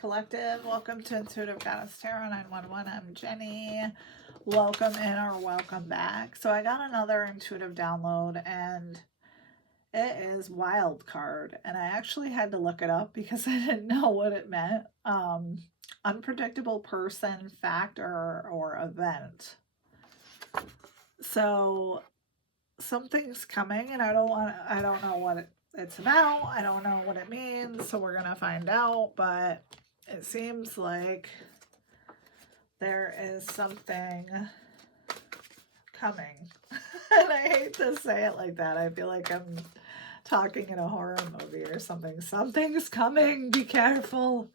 Collective. Welcome to Intuitive Goddess Tarot 911. I'm Jenny. Welcome in or welcome back. So I got another intuitive download and it is wild card. And I actually had to look it up because I didn't know what it meant. Unpredictable person, factor, or event. So something's coming and I don't know what it's about. I don't know what it means, so we're gonna find out, but it seems like there is something coming. And I hate to say it like that. I feel like I'm talking in a horror movie or something. Something's coming, be careful.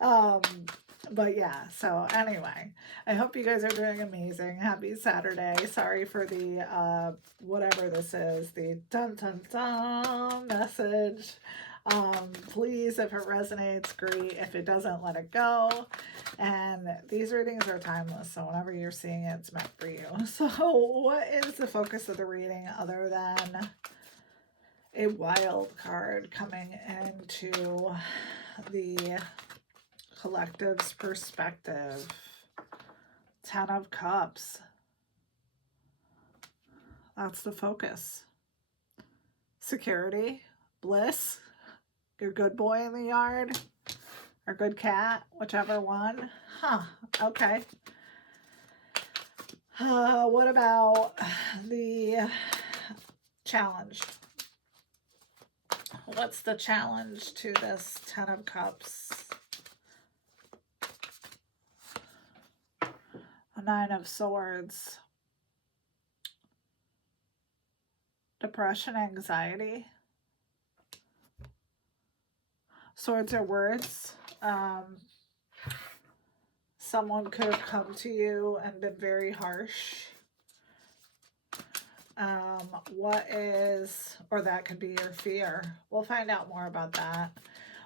But yeah, so anyway, I hope you guys are doing amazing. Happy Saturday. Sorry for the whatever this is, the dun dun dun message. Please, if it resonates, great. If it doesn't, let it go. And these readings are timeless, so whenever you're seeing it, it's meant for you. So what is the focus of the reading other than a wild card coming into the collective's perspective? 10 of Cups. That's the focus. Security, bliss, your good boy in the yard, or good cat, whichever one. Huh, okay. What about the challenge? What's the challenge to this 10 of Cups? A 9 of Swords. Depression, anxiety. Swords are words. Someone could have come to you and been very harsh. What is, or that could be your fear. We'll find out more about that.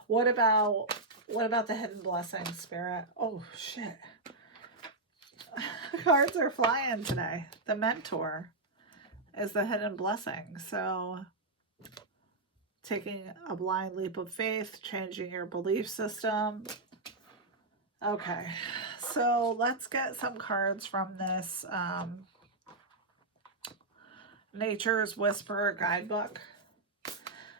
What about the hidden blessing, Spirit? Oh, shit. Cards are flying today. The Mentor is the hidden blessing. So taking a blind leap of faith, changing your belief system. Okay, so let's get some cards from this Nature's Whisperer guidebook.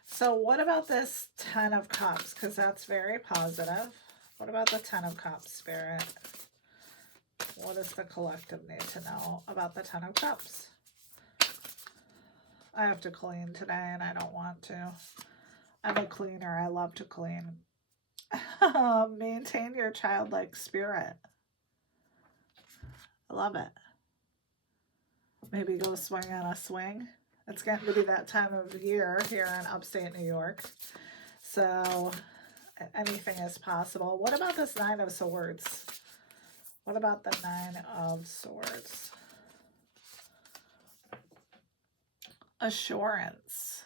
So what about this 10 of Cups? Because that's very positive. What about the 10 of Cups, Spirit? What does the collective need to know about the 10 of Cups? I have to clean today and I don't want to. I'm a cleaner. I love to clean. Maintain your childlike spirit. I love it. Maybe go swing on a swing. It's getting to be that time of year here in upstate New York. So anything is possible. What about this 9 of Swords? What about the 9 of Swords? Assurance.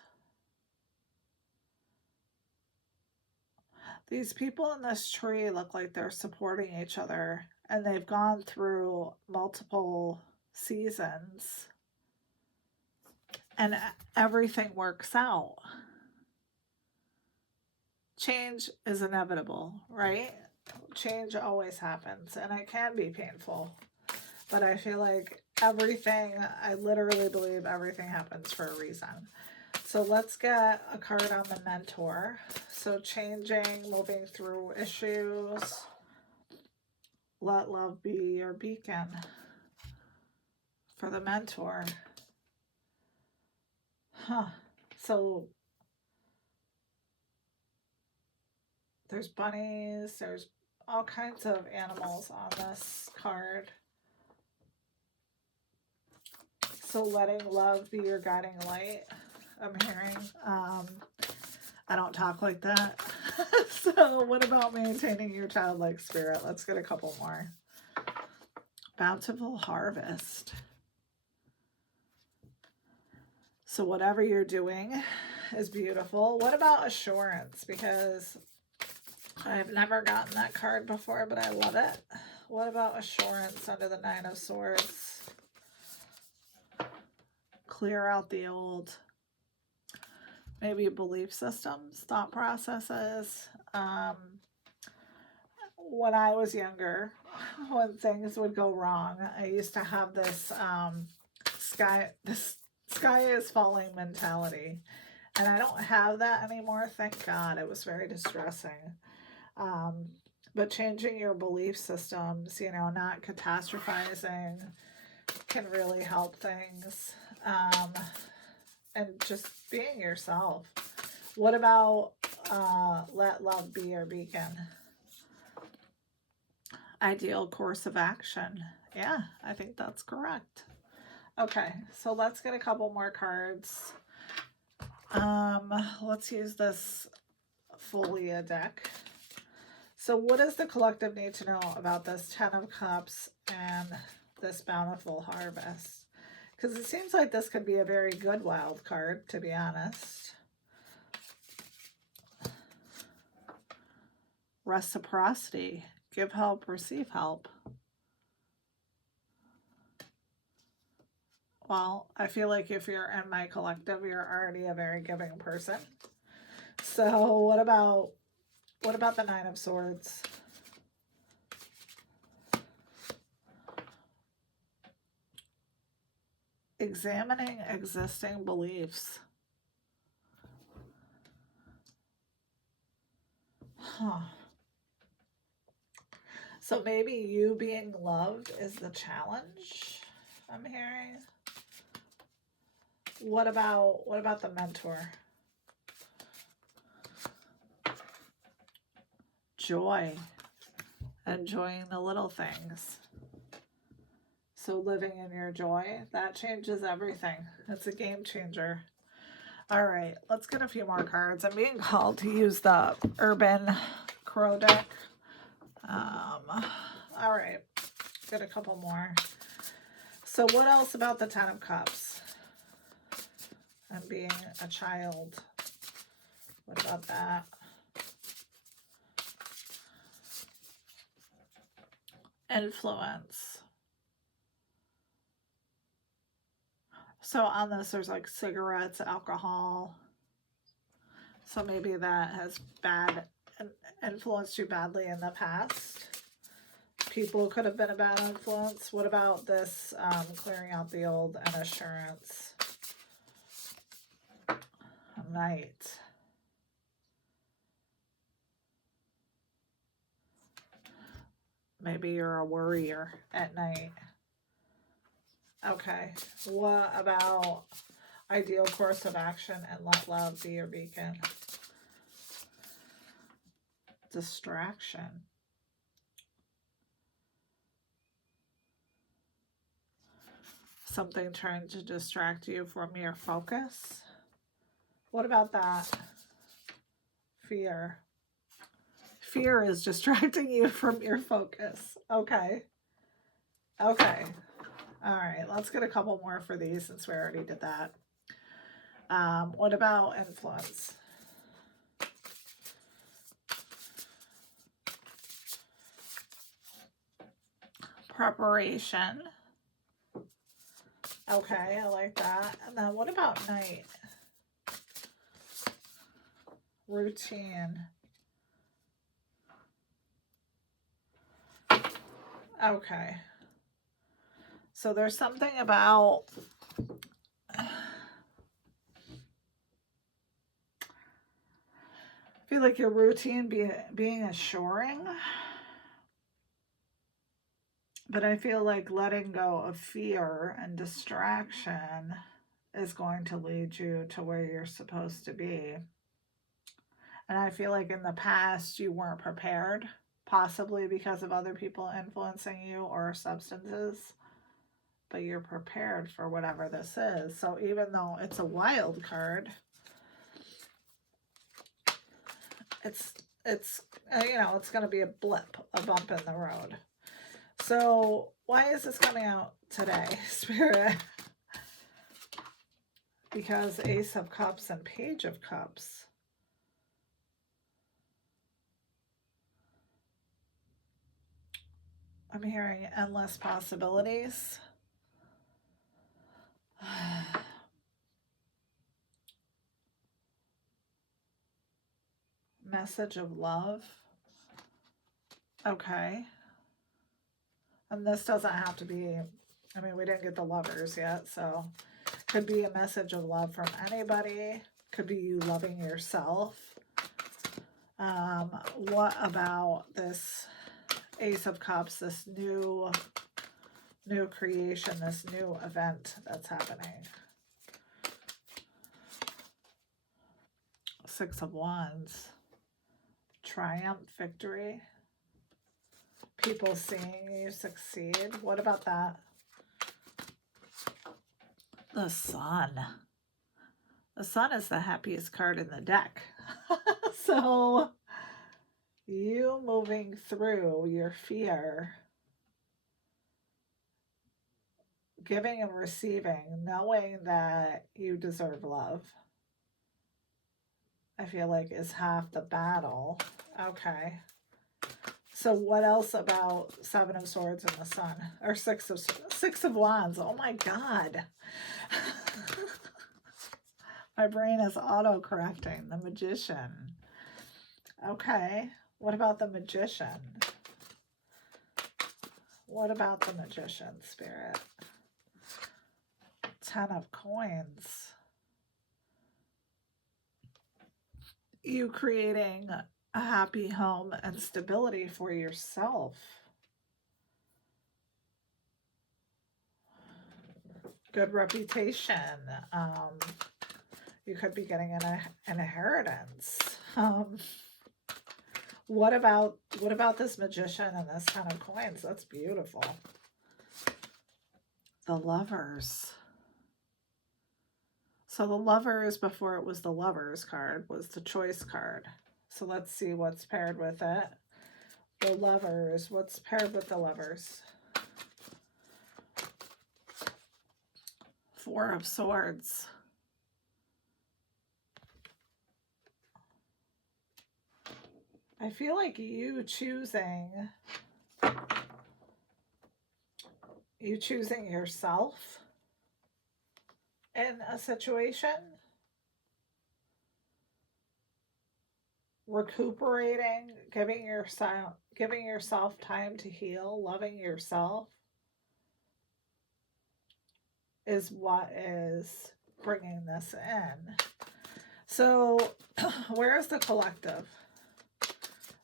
These people in this tree look like they're supporting each other and they've gone through multiple seasons and everything works out. Change is inevitable, right? Change always happens and it can be painful, but I feel like everything, I literally believe everything happens for a reason. So let's get a card on the Mentor. So changing, moving through issues. Let love be your beacon for the Mentor. Huh. So there's bunnies, there's all kinds of animals on this card. So letting love be your guiding light, I'm hearing. I don't talk like that. So what about maintaining your childlike spirit? Let's get a couple more. Bountiful harvest. So whatever you're doing is beautiful. What about assurance? Because I've never gotten that card before, but I love it. What about assurance under the 9 of Swords? Clear out the old. Maybe belief systems, thought processes. when I was younger, when things would go wrong, I used to have this sky is falling mentality. And I don't have that anymore, thank God. It was very distressing. Um, but changing your belief systems, not catastrophizing can really help things. And just being yourself. What about let love be your beacon? Ideal course of action. Yeah, I think that's correct. Okay, so let's get a couple more cards. Let's use this Folia deck. So what does the collective need to know about this Ten of Cups and this Bountiful Harvest? Because it seems like this could be a very good wild card, to be honest. Reciprocity. Give help, receive help. Well, I feel like if you're in my collective, you're already a very giving person. So what about the Nine of Swords? Examining existing beliefs. Huh. So maybe you being loved is the challenge, I'm hearing. What about the mentor? Joy. Enjoying the little things. So living in your joy, that changes everything. It's a game changer. All right, let's get a few more cards. I'm being called to use the Urban Crow deck. All right, get a couple more. So what else about the Ten of Cups? And being a child. What about that? Influence. So on this, there's like cigarettes, alcohol. So maybe that has influenced you badly in the past. People could have been a bad influence. What about this clearing out the old and assurance? Knight. Maybe you're a worrier at night. Okay. What about ideal course of action and let love be your beacon? Distraction. Something trying to distract you from your focus. What about that? Fear. Fear is distracting you from your focus. Okay. Okay. All right. Let's get a couple more for these since we already did that. What about influence? Preparation. Okay, I like that. And then what about night? Routine. Okay. So there's something about I feel like your routine being assuring, but I feel like letting go of fear and distraction is going to lead you to where you're supposed to be. And I feel like in the past you weren't prepared, possibly because of other people influencing you or substances, but you're prepared for whatever this is. So even though it's a wild card, it's it's going to be a blip, a bump in the road. So why is this coming out today, Spirit? Because Ace of Cups and Page of Cups. I'm hearing endless possibilities. Message of love. Okay. And this doesn't have to be, I mean, we didn't get the lovers yet, so could be a message of love from anybody. Could be you loving yourself. What about this Ace of Cups, this new creation, this new event that's happening? Six of Wands. Triumph, victory. People seeing you succeed. What about that? The Sun. The Sun is the happiest card in the deck. So, you moving through your fear, giving and receiving, knowing that you deserve love, I feel like is half the battle. Okay. So what else about Seven of Swords and the Sun? Or Six of Wands. Oh my God. My brain is auto-correcting. The Magician. Okay. What about the Magician? What about the Magician, Spirit? Ten of Coins. You creating a happy home and stability for yourself. Good reputation. You could be getting an inheritance. What about this Magician and this Ten of Coins? That's beautiful. The Lovers. So the Lovers, before it was the Lovers card, was the Choice card. So let's see what's paired with it. The Lovers. What's paired with the Lovers? Four of Swords. I feel like you choosing yourself in a situation, recuperating, giving yourself time to heal, loving yourself is what is bringing this in. So where's the collective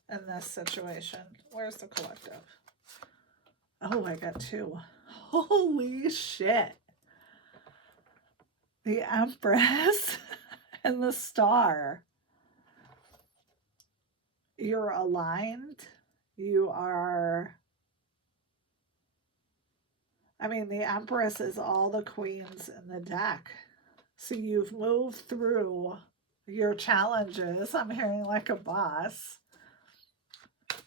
in this situation? Where's the collective? Oh, I got two. Holy shit. The Empress and the Star. You're aligned. You are... I mean, the Empress is all the queens in the deck. So you've moved through your challenges. I'm hearing like a boss.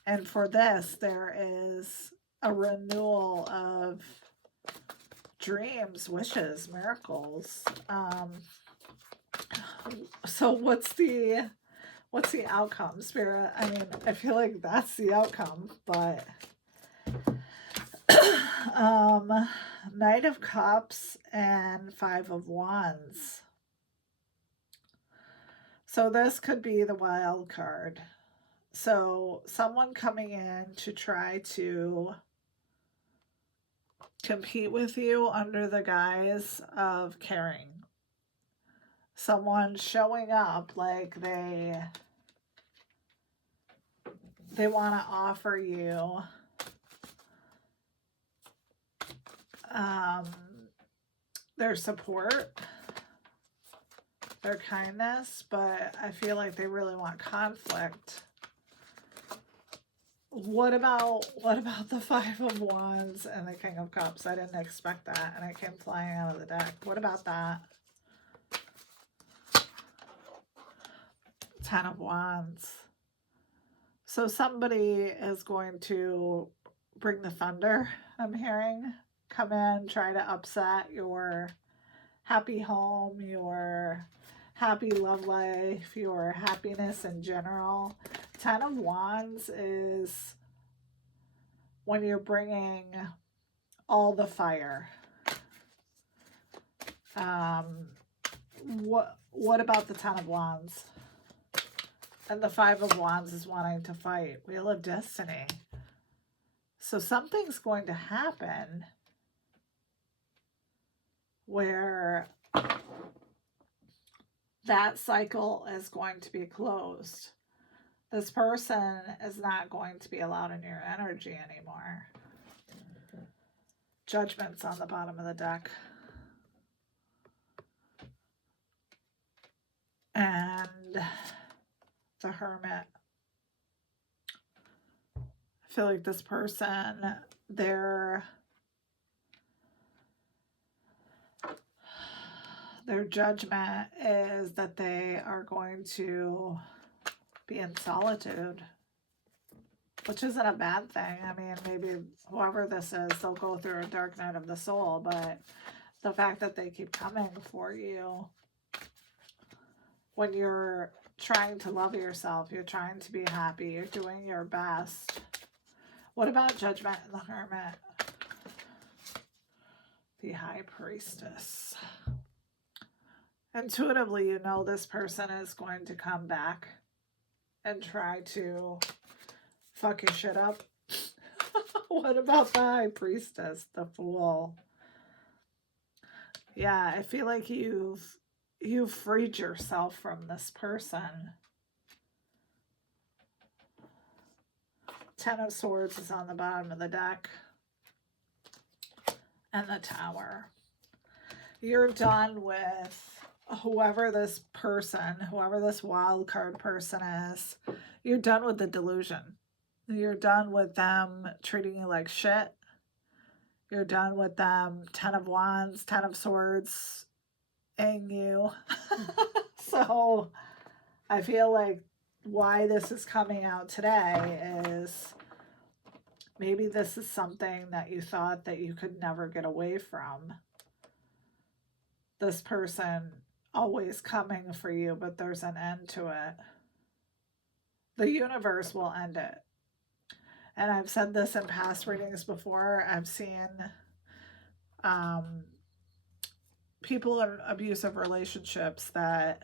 And for this, there is a renewal of dreams, wishes, miracles. So what's the outcome, Spirit? I mean, I feel like that's the outcome, but Knight of Cups and Five of Wands. So this could be the wild card. So someone coming in to try to compete with you under the guise of caring. Someone showing up like they want to offer you their support, their kindness, but I feel like they really want conflict. What about the Five of Wands and the King of Cups? I didn't expect that, and it came flying out of the deck. What about that? Ten of Wands. So somebody is going to bring the thunder, I'm hearing. Come in, try to upset your happy home, your happy love life, your happiness in general. Ten of Wands is when you're bringing all the fire. What about the Ten of Wands? And the Five of Wands is wanting to fight. Wheel of Destiny. So something's going to happen where that cycle is going to be closed. This person is not going to be allowed in your energy anymore. Judgment's on the bottom of the deck. And the Hermit. I feel like this person, their judgment is that they are going to be in solitude, which isn't a bad thing. I mean, maybe whoever this is, they'll go through a dark night of the soul, but the fact that they keep coming for you when you're trying to love yourself, you're trying to be happy, you're doing your best. What about Judgment and the Hermit? The High Priestess. Intuitively, you know this person is going to come back and try to fuck your shit up. What about the High Priestess, the Fool? Yeah, I feel like you've freed yourself from this person. Ten of Swords is on the bottom of the deck. And the Tower. You're done with whoever this person, whoever this wild card person is. You're done with the delusion. You're done with them treating you like shit. You're done with them 10 of Wands, 10 of Swords, and you. So I feel like why this is coming out today is maybe this is something that you thought that you could never get away from. This person always coming for you, but there's an end to it. The universe will end it. And I've said this in past readings before. I've seen people in abusive relationships that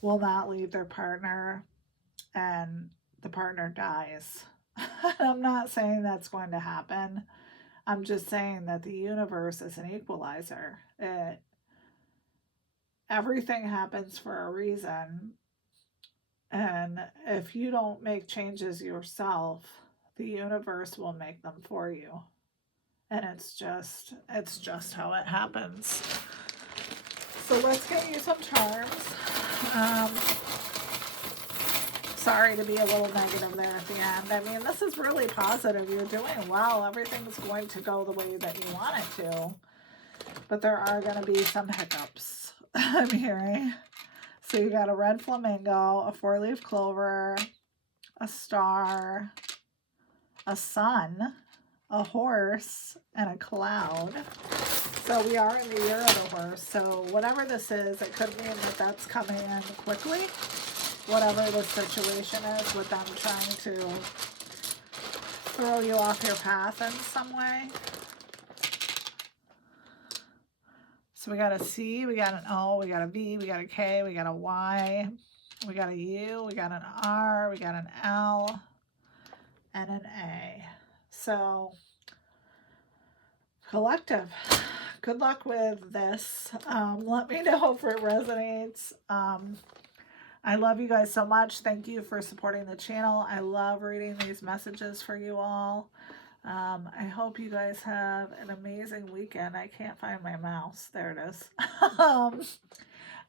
will not leave their partner and the partner dies. I'm not saying that's going to happen. I'm just saying that the universe is an equalizer. Everything happens for a reason. And if you don't make changes yourself, the universe will make them for you. And it's just how it happens. So let's get you some charms. Sorry to be a little negative there at the end. I mean, this is really positive. You're doing well. Everything's going to go the way that you want it to. But there are going to be some hiccups, I'm hearing. So you got a red flamingo, a 4-leaf clover, a star, a sun, a horse, and a cloud. So we are in the year of the horse. So whatever this is, it could mean that that's coming in quickly. Whatever the situation is with them trying to throw you off your path in some way. So we got a C, we got an O, we got a V, we got a K, we got a Y, we got a U, we got an R, we got an L, and an A. So, collective, good luck with this. Let me know if it resonates. I love you guys so much. Thank you for supporting the channel. I love reading these messages for you all. I hope you guys have an amazing weekend. I can't find my mouse. There it is.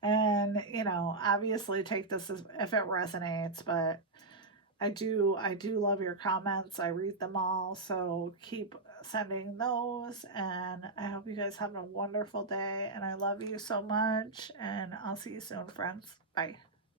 And, you know, obviously take this as if it resonates, but I do love your comments. I read them all. So keep sending those. And I hope you guys have a wonderful day. And I love you so much. And I'll see you soon, friends. Bye.